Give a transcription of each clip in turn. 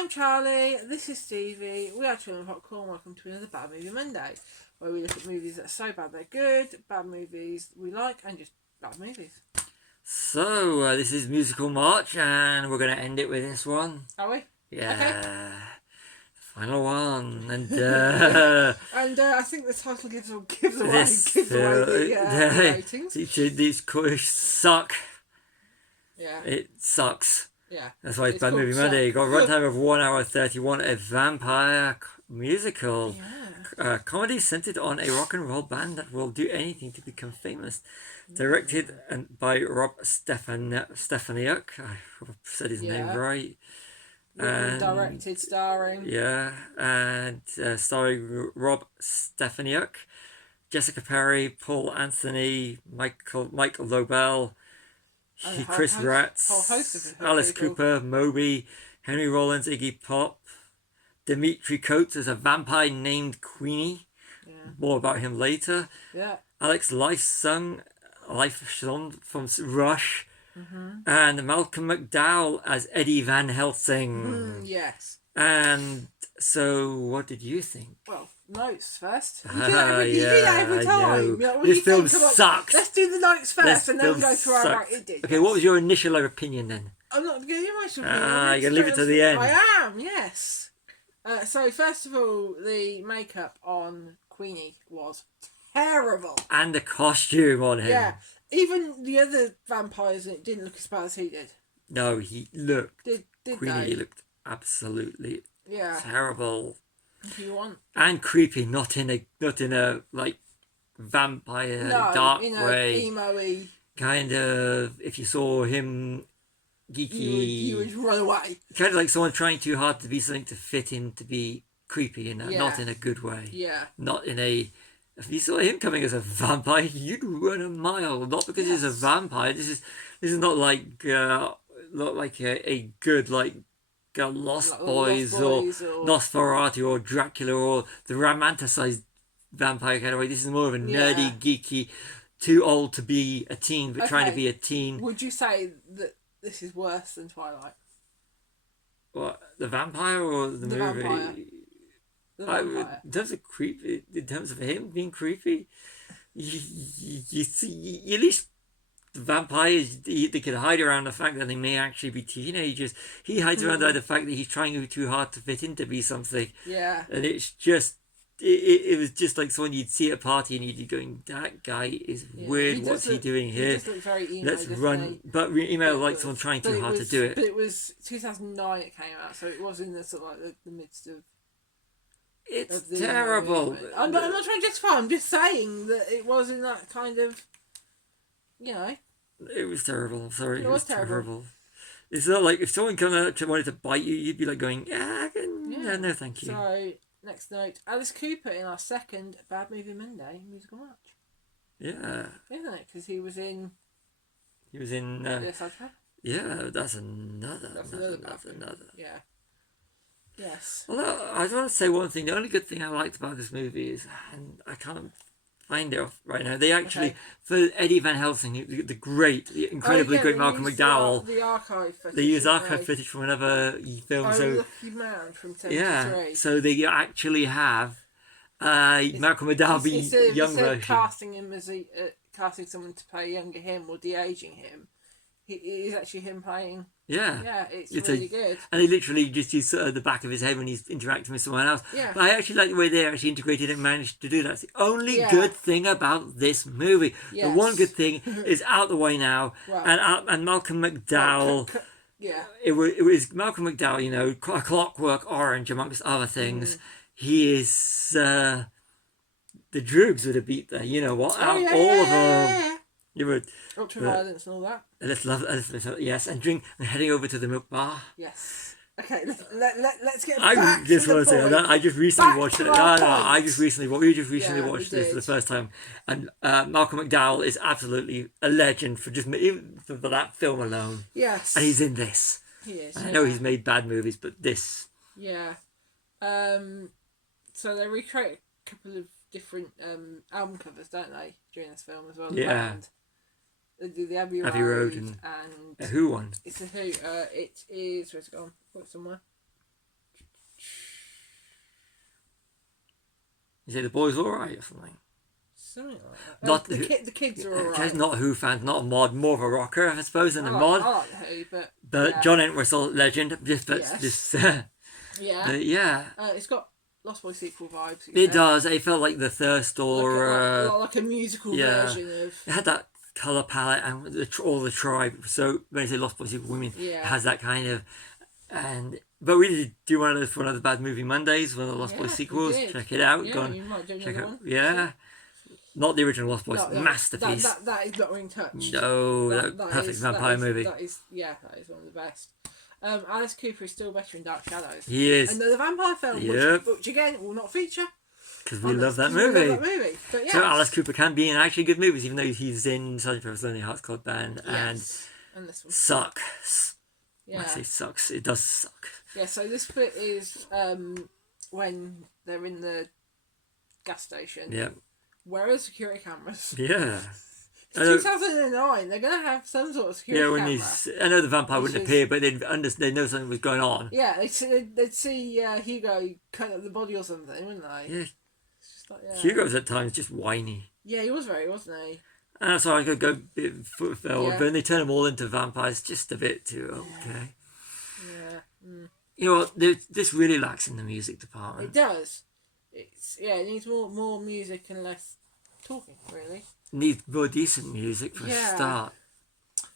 I'm Charlie, this is Stevie, we are Children Popcorn, welcome to another Bad Movie Monday, where we look at movies that are so bad they're good, bad movies we like, and just bad movies. So, this is Musical March, and we're going to end it with this one. Are we? Yeah. Okay. Final one. And, I think the title gives away the ratings. These chorus suck. Yeah. It sucks. Yeah. That's why it's Bad Movie Monday. You got a runtime of 1 hour 31, a vampire musical. Yeah. Comedy centered on a rock and roll band that will do anything to become famous. Directed by Rob Stefaniuk. I hope I said his name right. Directed, starring. Yeah, and starring Rob Stefaniuk, Jessica Perry, Paul Anthony, Mike Lobel, Chris Ratz, Alice Cooper, Moby, Henry Rollins, Iggy Pop, Dimitri Coates as a vampire named Queenie. Yeah. More about him later. Yeah. Alex Lifeson from Rush. Mm-hmm. And Malcolm McDowell as Eddie Van Helsing. Yes. And so, what did you think? Well, notes first. You do that every time. This film sucks. Let's do the notes first, and then we go through our rating. Okay, what was your initial opinion then? I'm not going to give my opinion. You're going to leave it to the end. I am, yes. So, first of all, the makeup on Queenie was terrible. And the costume on him. Yeah. Even the other vampires didn't look as bad as he did. No, he looked. Queenie looked absolutely What terrible. do you want? And creepy, not in a like vampire dark way. Emo-y. Kind of, if you saw him geeky, you would run away. Kind of like someone trying too hard to be something to fit in to be creepy, not in a good way. Yeah. Not in a. If you saw him coming as a vampire, you'd run a mile. Not because he's a vampire. This is not like a good Lost Boys or Nosferatu or Dracula or the romanticized vampire kind of way. This is more of a nerdy, geeky, too old to be a teen but trying to be a teen. Would you say that this is worse than Twilight? What, the vampire or the movie? Vampire. In terms of him being creepy, you see, at least the vampires, they can hide around the fact that they may actually be teenagers. He hides around the fact that he's trying too hard to fit in to be something. Yeah. And it's just, it was just like someone you'd see at a party and you'd be going, that guy is weird, what's he doing here? He just looked very emo, let's run. But emo like someone trying too hard to do it. But it was 2009 it came out, so it was in the sort of like the midst of. It's terrible. I'm not trying to justify. I'm just saying that it was in that kind of, It was terrible. I'm sorry. It was terrible. It's not like if someone wanted to bite you, you'd be like going, no, thank you. So next note, Alice Cooper in our second Bad Movie Monday musical match. Yeah. Isn't it? Because he was in. Yes, okay. Yeah, that's another. Yeah. Yes. Well, I just want to say one thing. The only good thing I liked about this movie is, and I can't find it right now, they actually, for Eddie Van Helsing, the incredibly great Malcolm McDowell, the archive footage. They used archive footage from another film. Lucky Man from 10 so they actually have Malcolm McDowell be young version. Instead of casting him as casting someone to play younger him or de-aging him, it is actually him playing. Yeah, it's really good. And they literally just use the back of his head when he's interacting with someone else. Yeah. But I actually like the way they actually integrated and managed to do that. It's the only good thing about this movie. Yes. The one good thing is out the way now. Right. And Malcolm McDowell. It was Malcolm McDowell, A Clockwork Orange, amongst other things. He is... the Droogs would have beat there. You know what? All of them. You would. Ultraviolence and all that. Let's love yes, and heading over to the milk bar. Yes. Okay, let's get back to the point. I just recently watched it. We just recently watched this for the first time, and Malcolm McDowell is absolutely a legend for even for that film alone. Yes. And he's in this. He is. I know he's made bad movies, but this. Yeah. So they recreate a couple of different album covers, don't they, during this film as well? Yeah. They do the Abbey Road and a Who one. It's a Who. It is. Where's it gone? Put it somewhere. You say The Boys Alright or something? Something like that. Not the kids are alright. Just not a Who fan, not a mod, more of a rocker, I suppose, than a I mod. like Who, but But John Entwistle, legend. Just, yeah. But yeah. It's got Lost Boys sequel vibes. It does. It felt like the Thirst or... like a musical version of... It had that colour palette and all the tribe. So when I say Lost Boys sequel, women, it has that kind of... But we did do one of the Bad Movie Mondays, one of the Lost Boys sequels. Check it out. Yeah, you might do another one. Yeah. Not the original Lost Boys, no, masterpiece. That is not being touched. No, that perfect vampire movie. That is one of the best. Alice Cooper is still better in Dark Shadows. He is. And the vampire film, which again will not feature. Because we love that movie. But So Alice Cooper can be in actually good movies, even though he's in Sergeant Pepper's Lonely Hearts Club Band and this one sucks. Yeah. I say sucks. It does suck. Yeah. So this bit is when they're in the gas station. Yeah. Where are security cameras? Yeah. It's 2009. They're gonna have some sort of security camera. I know the vampire wouldn't appear, but they'd know something was going on. Yeah, they'd see Hugo cut up the body or something, wouldn't they? Yeah. It's just like, Hugo's at times just whiny. Yeah, he was wasn't he? And that's why I could go a bit foot-filled, but then they turn them all into vampires just a bit too okay. Yeah. You know what? This really lacks in the music department. It does. It needs more music and less talking, really. Need more decent music for a start.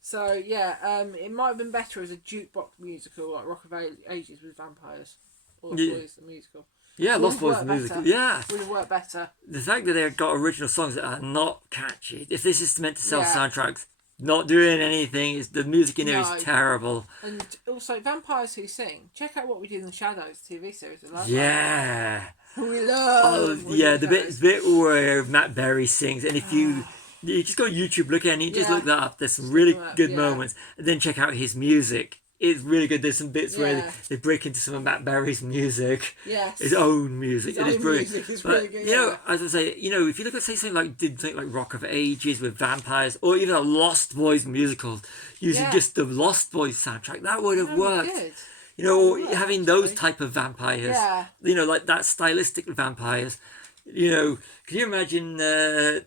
So it might have been better as a jukebox musical like Rock of Ages with vampires. Or Lost Boys the musical. Yeah, Lost Boys the musical. Yeah. Would have worked better. The fact that they've got original songs that are not catchy. If this is meant to sell soundtracks, not doing anything, the music in there is terrible. And also Vampires Who Sing. Check out What We Did in the Shadows TV series. We love that. We love the bit where Matt Berry sings, and if you just go YouTube, look at it, just look that up. There's some really good moments, and then check out his music. It's really good. There's some bits where they break into some of Matt Berry's music, his own music. It is brilliant. It's really good. You know, as I say, if you look at something like Rock of Ages with vampires, or even a Lost Boys musical using just the Lost Boys soundtrack, that would have worked. Good. Having those type of vampires, like that stylistic vampires. Can you imagine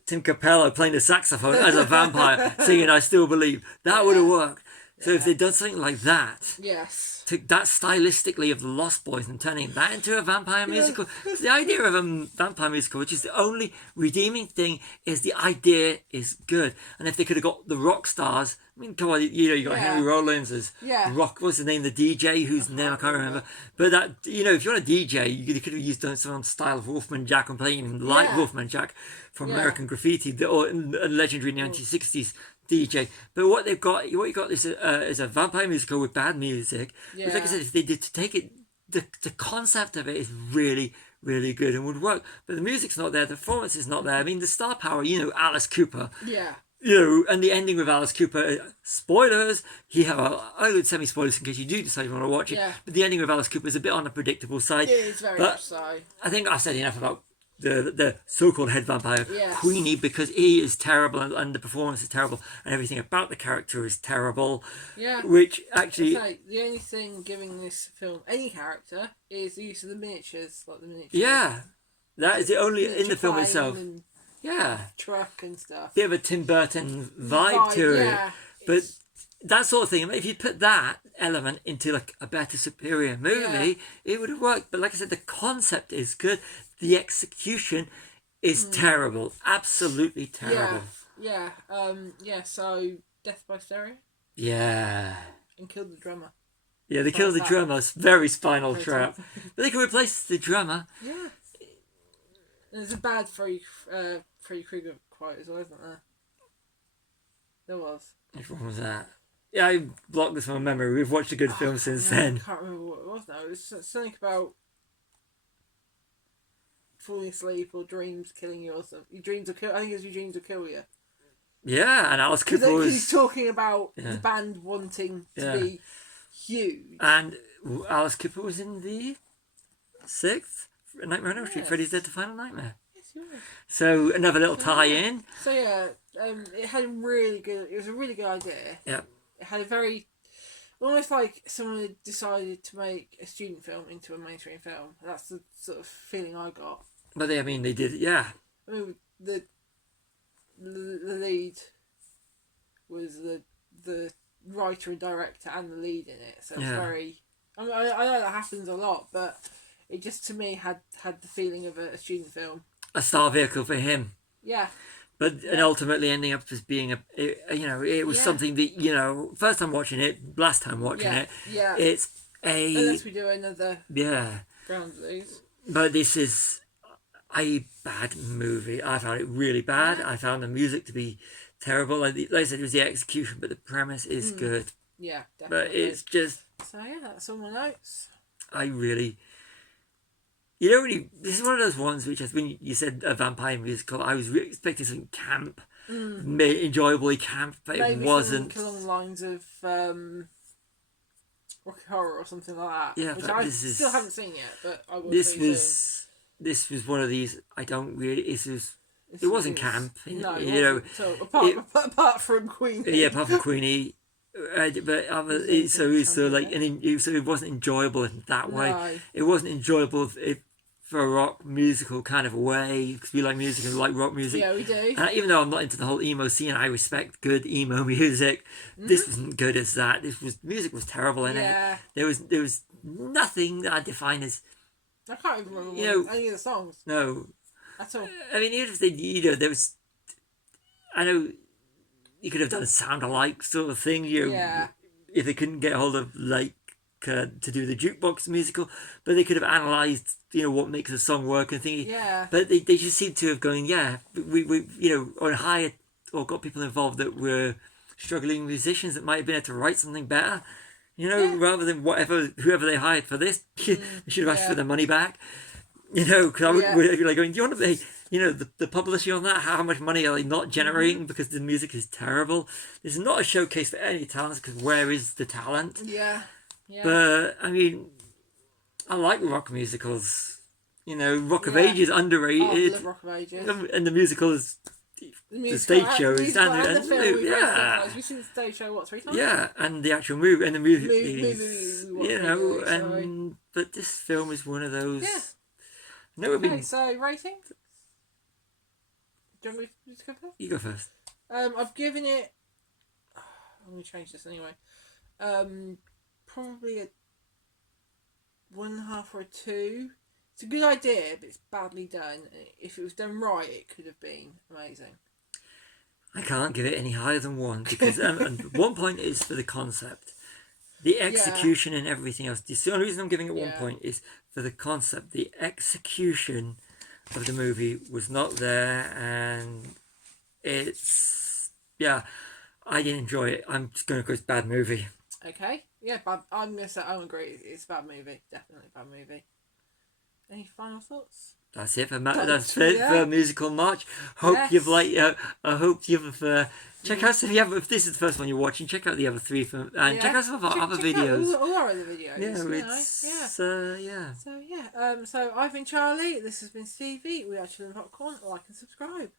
Tim Capello playing the saxophone as a vampire singing "I Still Believe"? That would have worked. So if they'd done something like that, took that stylistically of the Lost Boys and turning that into a vampire musical, the idea of a vampire musical, which is the only redeeming thing, is the idea is good. And if they could have got the rock stars, I mean, come on, you got Henry Rollins as rock. What's his name? The DJ, whose name I can't remember. But that, if you want a DJ, you could have used some style of Wolfman Jack and playing him like Wolfman Jack from American Graffiti, or a legendary 1960s DJ. But what you got is a vampire musical with bad music. Which, like I said, if they did to take it, the concept of it is really, really good and would work. But the music's not there, the performance is not there. I mean, the star power, Alice Cooper. Yeah. And the ending with Alice Cooper, spoilers, I would semi-spoilers in case you do decide you want to watch it, but the ending with Alice Cooper is a bit on the predictable side. It is very much so. I think I've said enough about the so-called head vampire, Queenie, because he is terrible and the performance is terrible and everything about the character is terrible. Yeah. Which actually... the only thing giving this film any character is the use of the miniatures, like the miniatures. Yeah. That is the only... in the film itself. Truck and stuff. Bit of a Tim Burton vibe to it. But that sort of thing, if you put that element into like a better, superior movie, it would have worked. But like I said, the concept is good. The execution is terrible. Absolutely terrible. Yeah. So Death by Stereo. Yeah. And killed the drummer. Yeah, they killed the drummer. Very Spinal Trap. But they can replace the drummer. Yeah. There's a bad Freddy Krueger quote as well, isn't there? There was. Which one was that? Yeah, I blocked this from my memory. We've watched a good film since then. I can't remember what it was now. It was something about falling asleep or dreams killing you or something. Your dreams will kill. I think it was your dreams will kill you. Yeah, and Alice Cooper was... he's talking about the band wanting to be huge. And Alice Cooper was in the 6th Nightmare on Elm Street, Freddy's Dead to Final Nightmare. Yes, you were. So another little tie-in. So it had it was a really good idea. Yeah. It had a very almost like someone had decided to make a student film into a mainstream film. That's the sort of feeling I got. But they did, yeah. I mean, the lead was the writer and director and the lead in it, so it's very. I mean, I know that happens a lot, but it just to me had the feeling of a student film. A star vehicle for him. Yeah. But and ultimately ending up as being it was something that first time watching it, last time watching it, it's unless we do another ground lose. But this is a bad movie. I found it really bad. I found the music to be terrible. Like I said, it was the execution, but the premise is good. Yeah, definitely. But it's just. So yeah, that's all my notes. I really. This is one of those ones which has been, you said a vampire musical, I was really expecting something camp, enjoyably camp, but maybe it wasn't. Maybe along the lines of Rocky Horror or something like that. Yeah, which I still haven't seen yet, but I will see soon. This was one of these, I don't really, it wasn't camp. No, it wasn't. Apart from Queenie. Yeah, apart from Queenie. But it wasn't enjoyable in that way. No. It wasn't enjoyable for a rock musical kind of way, because we like music and we like rock music. Yeah, we do. And even though I'm not into the whole emo scene, I respect good emo music. This wasn't good as that. Music was terrible in it. There was nothing that I define as. I can't even remember any of the songs. No. At all. I mean, even if they, there was. I know. You could have done a sound-alike sort of thing. If they couldn't get hold of to do the jukebox musical, but they could have analysed what makes a song work and thingy. Yeah. But they just seem to have gone we or hired or got people involved that were struggling musicians that might have been able to write something better. Rather than whoever they hired for this, they should have asked for their money back. Because I would be like going, do you want to pay? The publishing on that, how much money are they not generating because the music is terrible? This is not a showcase for any talents, because where is the talent? Yeah. But, I mean, I like rock musicals. Rock of Ages underrated. Oh, I love Rock of Ages. And the musical is the stage show is and the film. We've seen the stage show, 3 times? Yeah, and the actual movie, and the movie is, but this film is one of those. Yeah. No, so rating? Do you want me to go first? You go first. I've given it. I'm going to change this anyway. Probably a 1.5 or a 2. It's a good idea, but it's badly done. If it was done right, it could have been amazing. I can't give it any higher than 1 because and 1 point is for the concept. The execution and everything else. The only reason I'm giving it 1 point is for the concept. The execution of the movie was not there, and it's I didn't enjoy it. I'm just going to go with bad movie. Okay, bad. I'm going to say I agree. It's a bad movie, definitely a bad movie. Any final thoughts? That's it for for Musical March. Hope you've liked. I hope you've. Check out if this is the first one you're watching. Check out the other 3 and check out some of our other videos. All our other videos. So I've been Charlie. This has been Stevie. We are Chilling Popcorn. Like and subscribe.